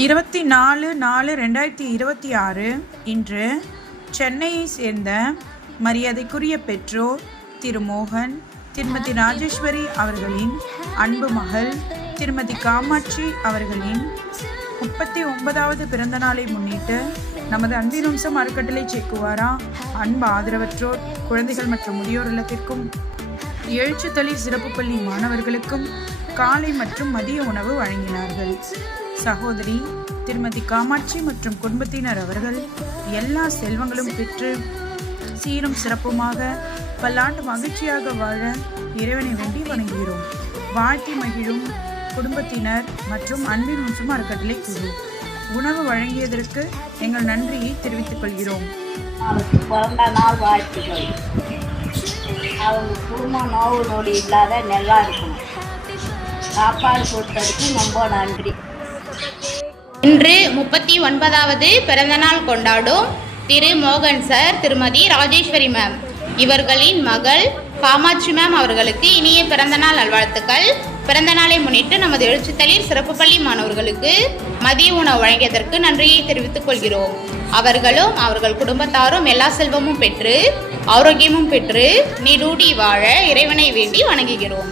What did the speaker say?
24/4/2026 இன்று சென்னையை சேர்ந்த மரியாதைக்குரிய பெற்றோர் திரு மோகன், திருமதி ராஜேஸ்வரி அவர்களின் அன்பு மகள் திருமதி காமாட்சி அவர்களின் 39வது பிறந்த நாளை முன்னிட்டு நமது அன்பின் வம்சம் அறக்கட்டளை சேக்குவாரா அன்பு ஆதரவற்றோர் குழந்தைகள் மற்றும் முதியோர் இல்லத்திற்கும் எழுச்சித்தளிர் சிறப்பு பள்ளி மாணவர்களுக்கும் காலை மற்றும் மதிய உணவு வழங்கினார்கள். சகோதரி திருமதி காமாட்சி மற்றும் குடும்பத்தினர் அவர்கள் எல்லா செல்வங்களும் பெற்று சீரும் சிறப்புமாக பல்லாண்டு மகிழ்ச்சியாக வாழ இறைவனை வேண்டி வணங்குகிறோம். வாழ்த்தி மகிழும் குடும்பத்தினர் மற்றும் அன்பின் வம்சம் அறக்கட்டளை குழு உணவு வழங்கியதற்கு எங்கள் நன்றியை தெரிவித்துக் கொள்கிறோம். பிறந்த நாள் வாழ்த்துக்கள். அவங்க குடும்பம் நோவு நொடி இல்லாத நல்லா இருக்கணும். சாப்பாடு கொடுத்ததுக்கு ரொம்ப நன்றி. இன்று 39வது பிறந்தநாள் கொண்டாடும் திரு மோகன் சார், திருமதி ராஜேஸ்வரி மேம் இவர்களின் மகள் காமாட்சி மேம் அவர்களுக்கு இனிய பிறந்தநாள் நல்வாழ்த்துக்கள். பிறந்த நாளை முன்னிட்டு நமது எழுச்சித்தளிர் சிறப்பு பள்ளி மாணவர்களுக்கு மதிய உணவு வழங்கியதற்கு நன்றியை தெரிவித்துக் கொள்கிறோம். அவர்களும் அவர்கள் குடும்பத்தாரும் எல்லா செல்வமும் பெற்று ஆரோக்கியமும் பெற்று நீடூடி வாழ இறைவனை வேண்டி வணங்குகிறோம்.